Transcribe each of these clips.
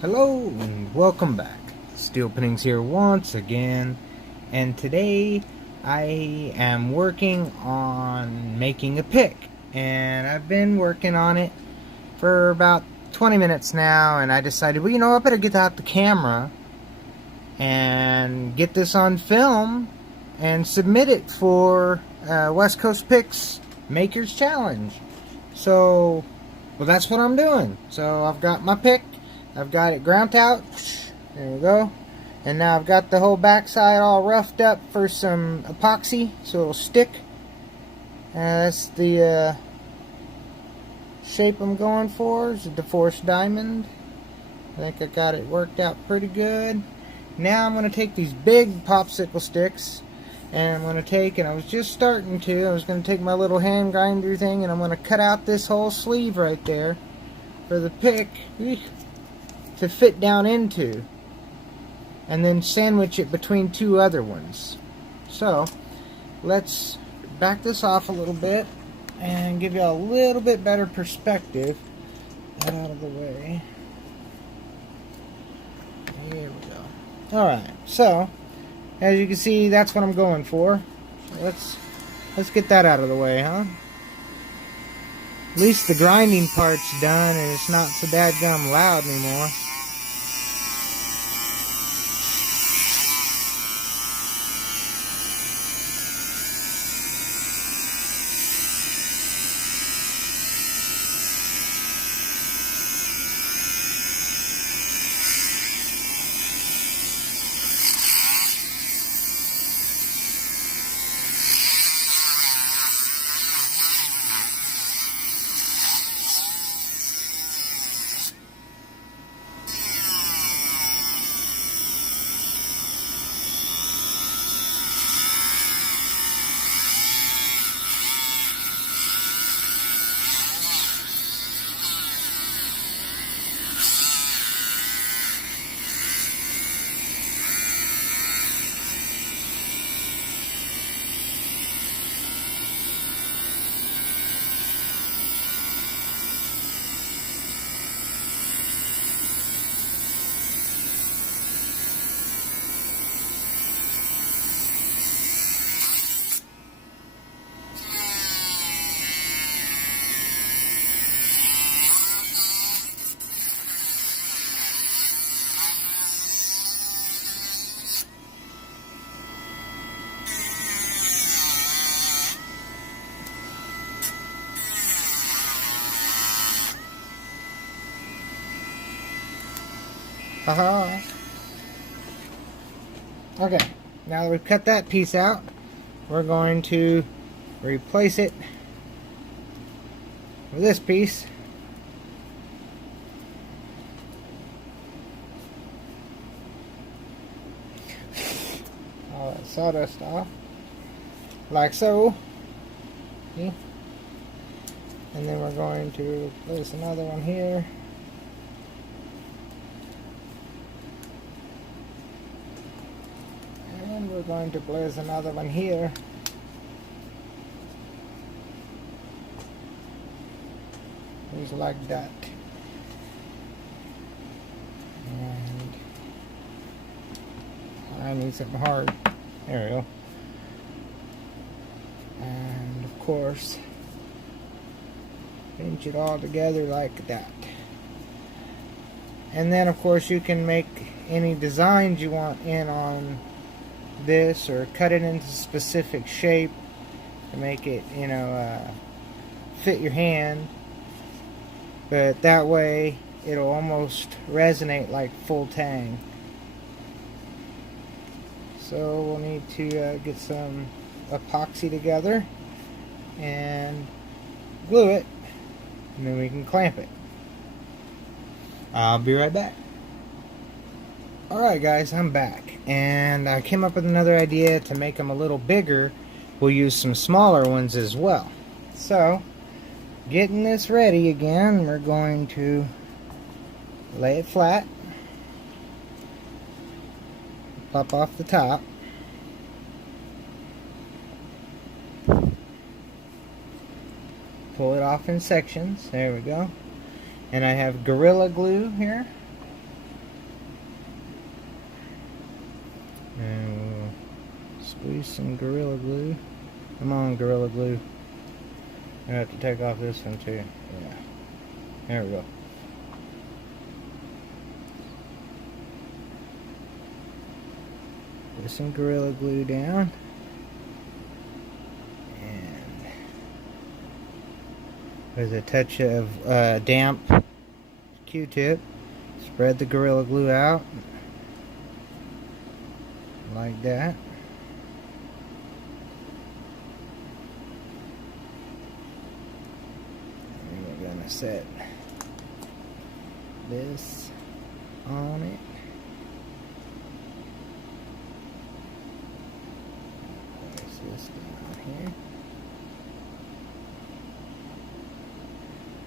Hello and welcome back. Steel Pinnings here once again, and today I am working on making a pick, and I've been working on it for about 20 minutes now, and I decided, well, I better get out the camera and get this on film and submit it for WCP Picks Makers Challenge. So, well, that's what I'm doing. So I've got my pick. I've got it ground out. There we go. And now I've got the whole backside all roughed up for some epoxy so it'll stick. That's the shape I'm going for. It's a Deforest diamond. I think I got it worked out pretty good. Now I'm going to take these big popsicle sticks and I'm going to take, and I was just starting to, I was going to take my little hand grinder thing and I'm going to cut out this whole sleeve right there for the pick to fit down into, and then sandwich it between two other ones. So let's back this off a little bit and give you a little bit better perspective. That out of the way. Here we go. Alright, so as you can see, that's what I'm going for. So let's get that out of the way, huh? At least the grinding part's done and it's not so dadgum loud anymore. Haha. Okay, now that we've cut that piece out, we're going to replace it with this piece. All that sawdust off, like so. See? And then we're going to place another one here. And we're going to place another one here. Just like that. And I need something hard. There we go. And of course, pinch it all together like that. And then of course you can make any designs you want in on this, or cut it into a specific shape to make it, fit your hand. But that way it'll almost resonate like full tang. So we'll need to get some epoxy together and glue it, and then we can clamp it. I'll be right back. Alright guys, I'm back, and I came up with another idea to make them a little bigger. We'll use some smaller ones as well. So, getting this ready again, we're going to lay it flat, pop off the top, pull it off in sections. There we go. And I have Gorilla Glue here. And we'll squeeze some Gorilla Glue. Come on, Gorilla Glue. I have to take off this one too. Yeah. There we go. Put some Gorilla Glue down. And with a touch of damp Q-tip, spread the Gorilla Glue out. Like that. And we're gonna set this on it. Place this down here.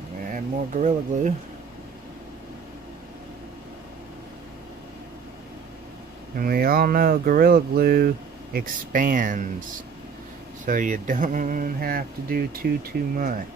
I'm gonna add more Gorilla Glue. And we all know Gorilla Glue expands, so you don't have to do too much.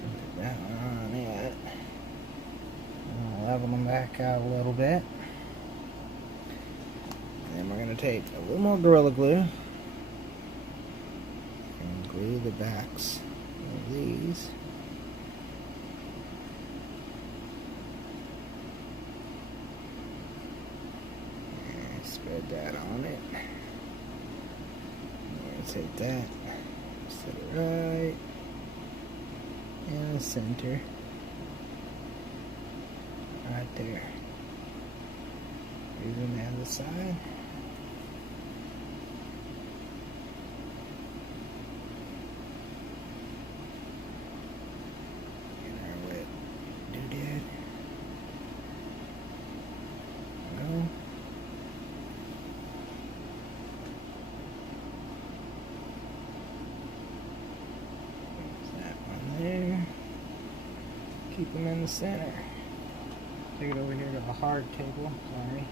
Put that on it. Level them back out a little bit. Then we're going to take a little more Gorilla Glue and glue the backs of these. And spread that on it. And take that, set it right in the center. Right there. Using the other side. Get our wet doodad. Go. There's that one there. Keep them in the center. Take it over here to the hard table, sorry.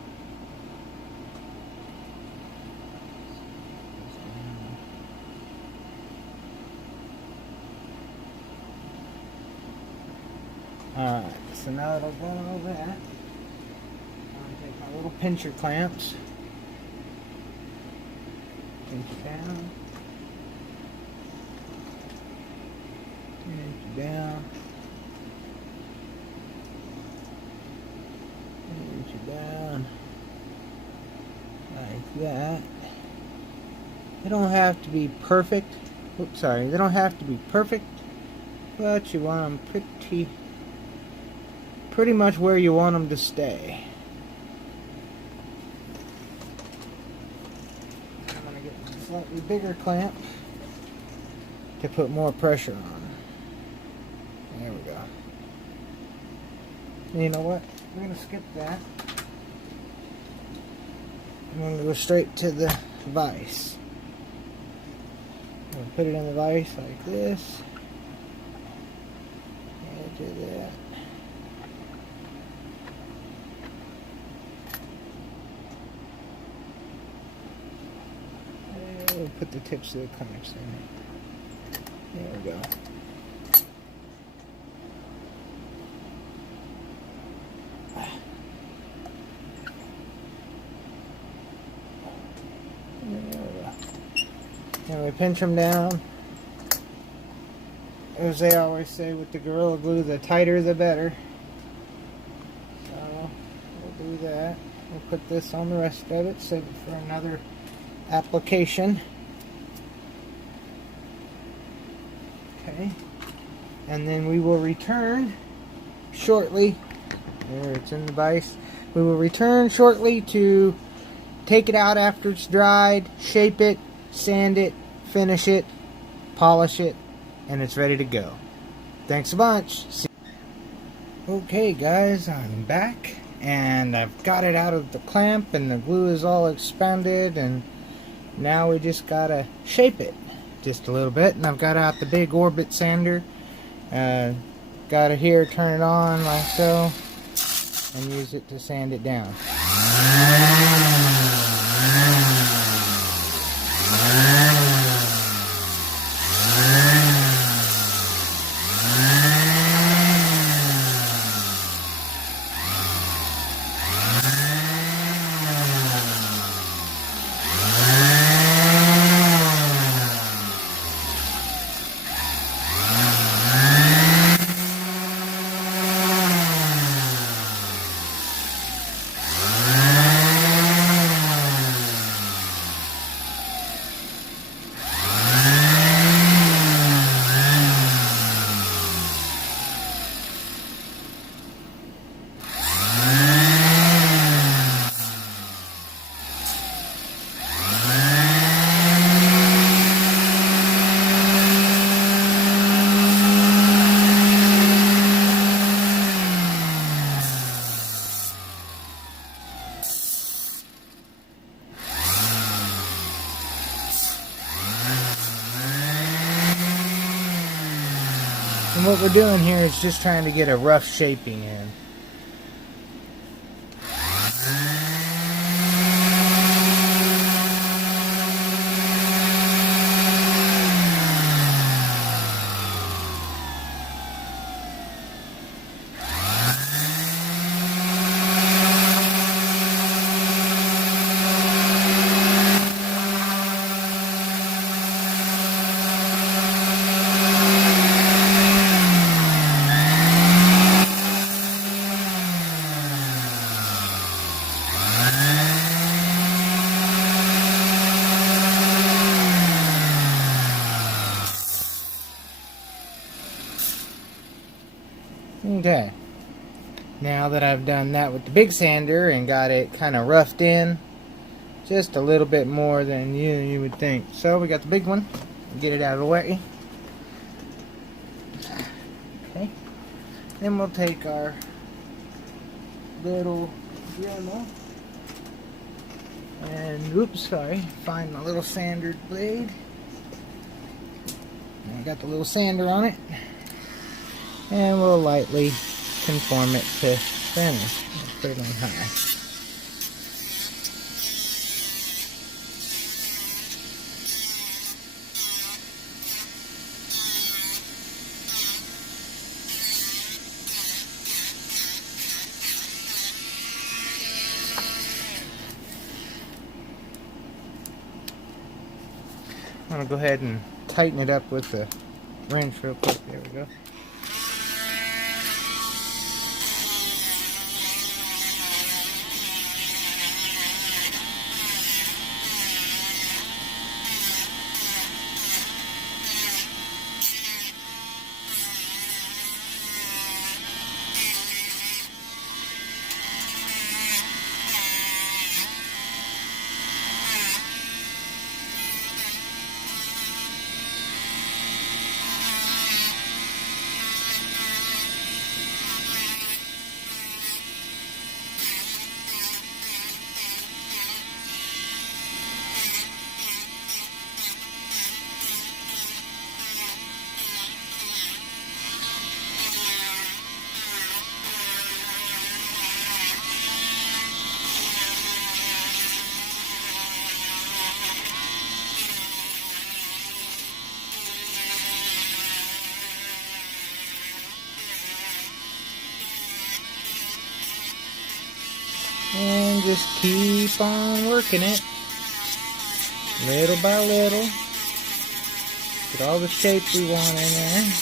Alright, so now that I've done all that, I'm going to take my little pincher clamps, pinch it down, pinch it down, pinch it down, like that. They don't have to be perfect, oops, sorry, they don't have to be perfect, but you want them pretty much where you want them to stay. I'm going to get a slightly bigger clamp to put more pressure on. There we go. And you know what? We're going to skip that. I'm going to go straight to the vise. I'm going to put it in the vise like this. And do that. We'll put the tips of the clamps in. There we go. And we pinch them down. As they always say with the Gorilla Glue, the tighter the better. So we'll do that. We'll put this on the rest of it, save it for another application. Okay. And then we will return shortly. There, it's in the vise. We will return shortly to take it out after it's dried, shape it, sand it, finish it, polish it, and it's ready to go. Thanks a bunch. Okay guys, I'm back and I've got it out of the clamp and the glue is all expanded, and now we just gotta shape it just a little bit. And I've got out the big orbit sander, got it here, turn it on like so. and use it to sand it down. And what we're doing here is just trying to get a rough shaping in. Okay, now that I've done that with the big sander and got it kind of roughed in, just a little bit more than you would think. So we got the big one, get it out of the way. Okay, then we'll take our little Dremel and, oops, sorry, find my little sander blade. I got the little sander on it. And we'll lightly conform it to finish. Put it on high. I'm going to go ahead and tighten it up with the wrench real quick. There we go. And just keep on working it, little by little. Get all the shape we want in there.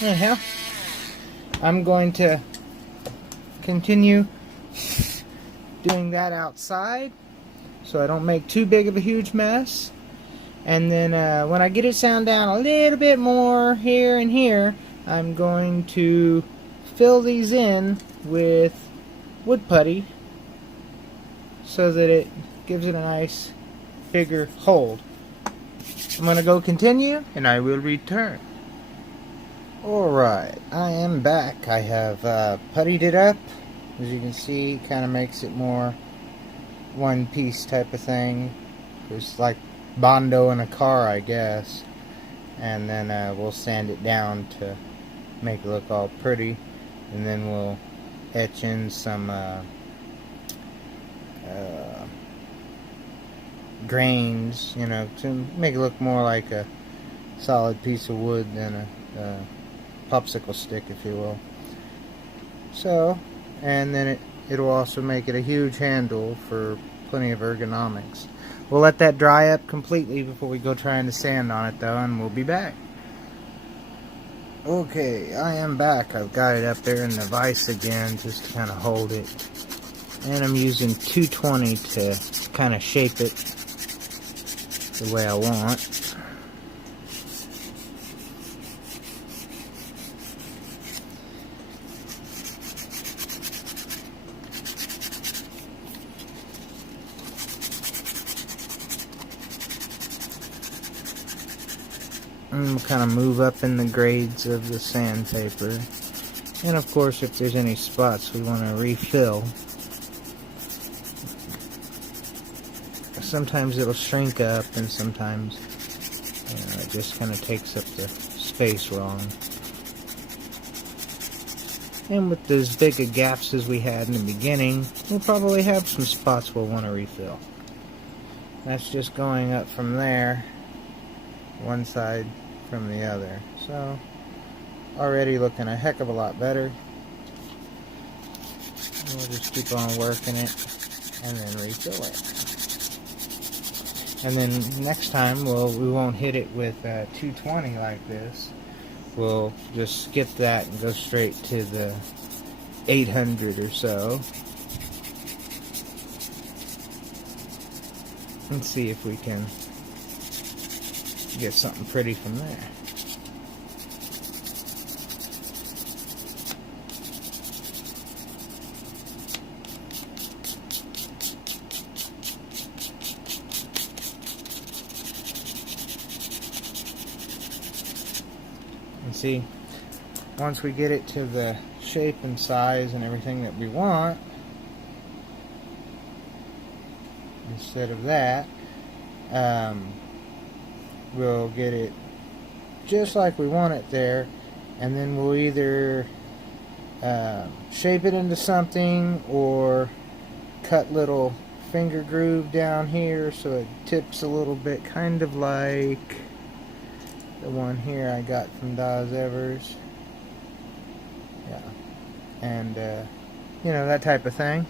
Anyhow, I'm going to continue doing that outside so I don't make too big of a huge mess. And then when I get it sand down a little bit more here and here, I'm going to fill these in with wood putty so that it gives it a nice bigger hold. I'm going to go continue, and I will return. Alright, I am back. I have puttied it up. As you can see, kind of makes it more one-piece type of thing. It's like Bondo in a car, I guess. And then we'll sand it down to make it look all pretty. And then we'll etch in some grains, you know, to make it look more like a solid piece of wood than a popsicle stick, if you will. So, and then it'll also make it a huge handle for plenty of ergonomics. We'll let that dry up completely before we go trying to sand on it though, and we'll be back. Okay, I am back. I've got it up there in the vise again just to kind of hold it. And I'm using 220 to kind of shape it the way I want. And we'll kind of move up in the grades of the sandpaper. And of course, if there's any spots we want to refill. Sometimes it'll shrink up, and sometimes it just kind of takes up the space wrong. And with as big of gaps as we had in the beginning, we'll probably have some spots we'll want to refill. That's just going up from there, one side from the other. So, already looking a heck of a lot better. We'll just keep on working it, and then refill it. And then next time, we won't hit it with 220 like this. We'll just skip that and go straight to the 800 or so. And see if we can get something pretty from there. And see, once we get it to the shape and size and everything that we want, instead of that, we'll get it just like we want it there, and then we'll either shape it into something or cut little finger groove down here so it tips a little bit, kind of like the one here I got from Dawes Evers. Yeah, and you know, that type of thing.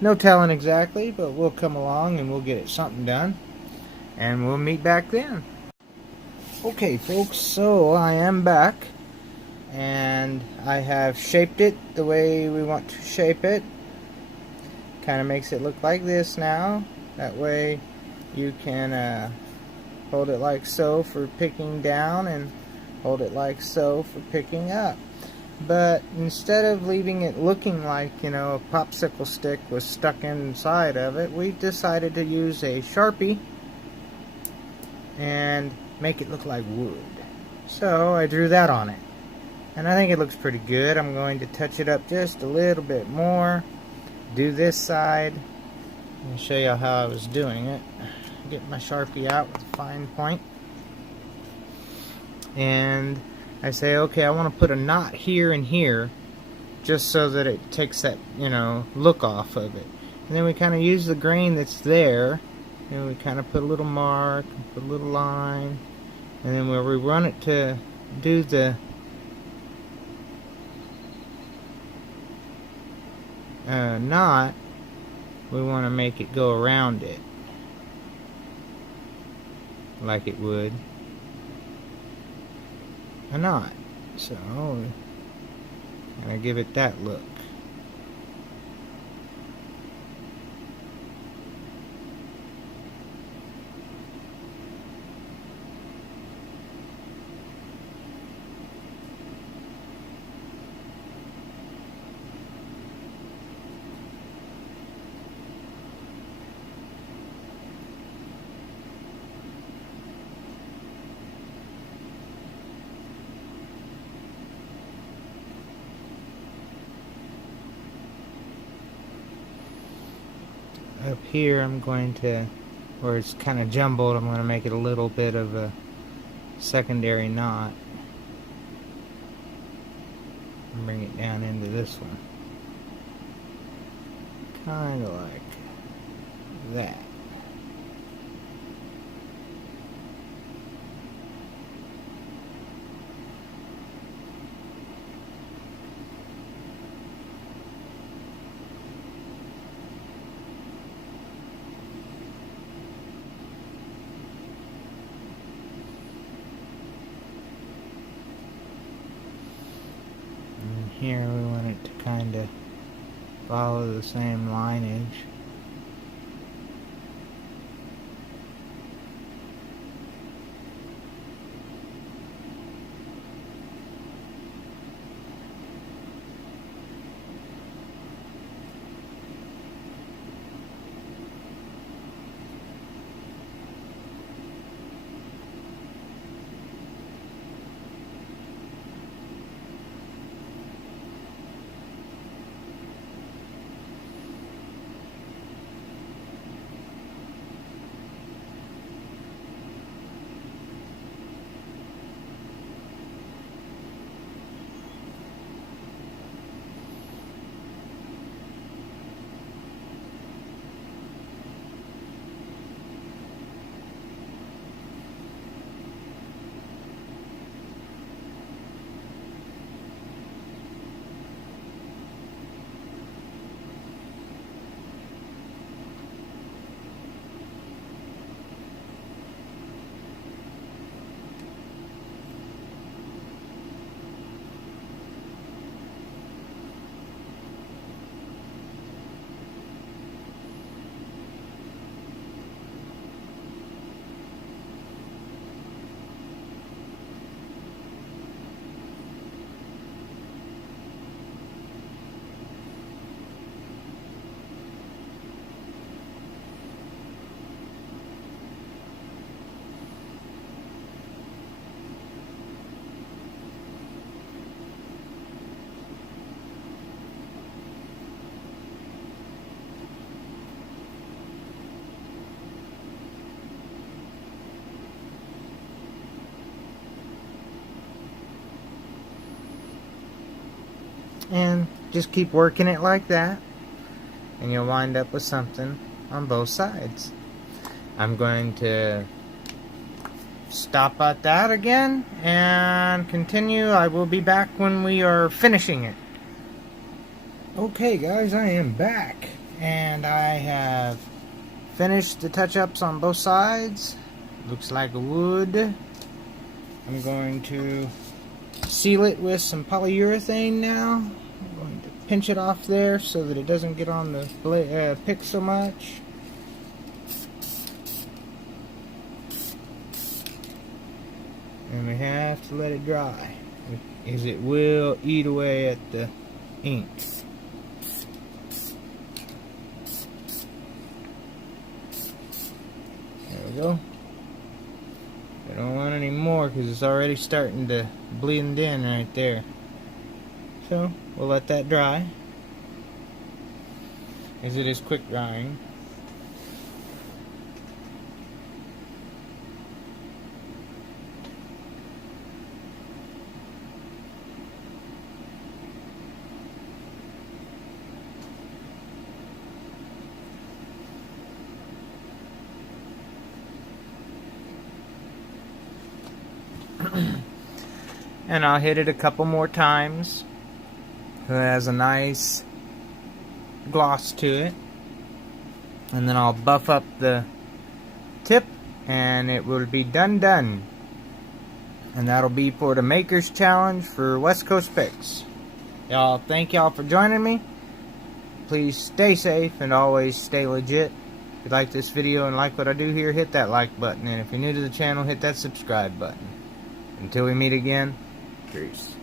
No telling exactly, but we'll come along and we'll get it something done, and we'll meet back then. Okay folks, so I am back, and I have shaped it the way we want to shape it. Kind of makes it look like this now. That way you can hold it like so for picking down, and hold it like so for picking up. But instead of leaving it looking like, you know, a popsicle stick was stuck inside of it, we decided to use a Sharpie and make it look like wood. So I drew that on it, and I think it looks pretty good. I'm going to touch it up just a little bit more, do this side, and show you how I was doing it. Get my Sharpie out with a fine point, and I say, okay, I want to put a knot here and here, just so that it takes that, you know, look off of it. And then we kind of use the grain that's there, and we kind of put a little mark, put a little line, and then where we run it to do the knot, we want to make it go around it like it would a knot. So, and I give it that look. up here I'm going to, where it's kind of jumbled, I'm going to make it a little bit of a secondary knot and bring it down into this one, kind of like that. Here we want it to kind of follow the same lineage. And just keep working it like that, and you'll wind up with something on both sides. I'm going to stop at that again and continue. I will be back when we are finishing it. Okay guys, I am back, and I have finished the touch-ups on both sides. Looks like wood. I'm going to seal it with some polyurethane now. I'm going to pinch it off there so that it doesn't get on the pick so much. And we have to let it dry, as it will eat away at the ink. There we go. I don't want any more because it's already starting to blend in right there. So we'll let that dry, as it is quick drying. And I'll hit it a couple more times so it has a nice gloss to it, and then I'll buff up the tip and it will be done. And that'll be for the Makers Challenge for West Coast Picks. Y'all, thank y'all for joining me. Please stay safe and always stay legit. If you like this video and like what I do here, hit that like button, and if you're new to the channel, hit that subscribe button. Until we meet again, peace.